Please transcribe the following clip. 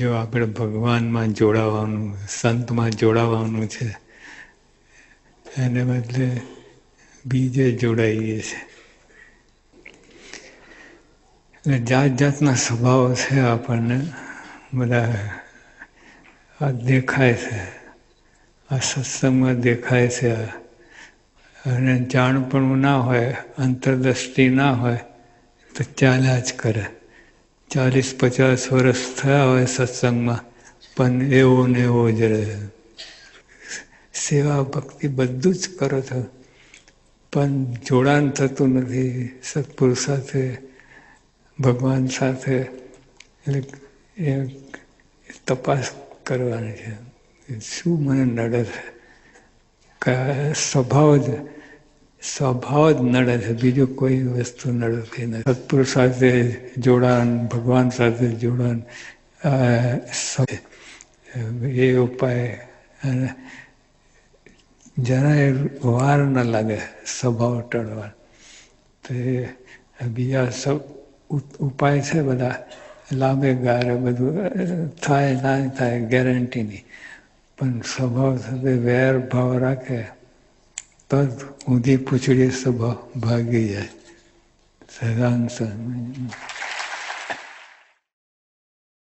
જો આપણે ભગવાનમાં જોડાવાનું, સંતમાં જોડાવાનું છે, એને બદલે બીજે જોડાઈએ છીએ. એટલે જાત જાતના સ્વભાવ છે આપણને બધા આ દેખાય છે, આ સત્સંગમાં દેખાય છે. અને જાણપણું ના હોય, અંતરદ્રષ્ટિ ના હોય તો ચાલ્યા જ કરે. 40-50 વર્ષ થયા હોય સત્સંગમાં, પણ એવો ને એવો જ રહે. સેવા ભક્તિ બધું જ કરો છો, પણ જોડાણ થતું નથી સત્પુરુષ સાથે, ભગવાન સાથે. એટલે એ તપાસ કરવાની છે, શું મને નડે છે. સ્વભાવ જ નડે છે, બીજું કોઈ વસ્તુ નડતી નથી. સત્પુરુષ સાથે જોડાણ, ભગવાન સાથે જોડાણ, એ ઉપાય. અને જરાય વાર ન લાગે સ્વભાવ ટળવા. તો એ બીજા સૌ ઉપાય છે બધા લાંબે ગાળે બધું થાય ના થાય ગેરંટી નહીં, પણ સ્વભાવ સાથે વેર ભાવ રાખે તો ઊંધી પૂંછડી સ્વભાવ ભાગી જાય. સદાંત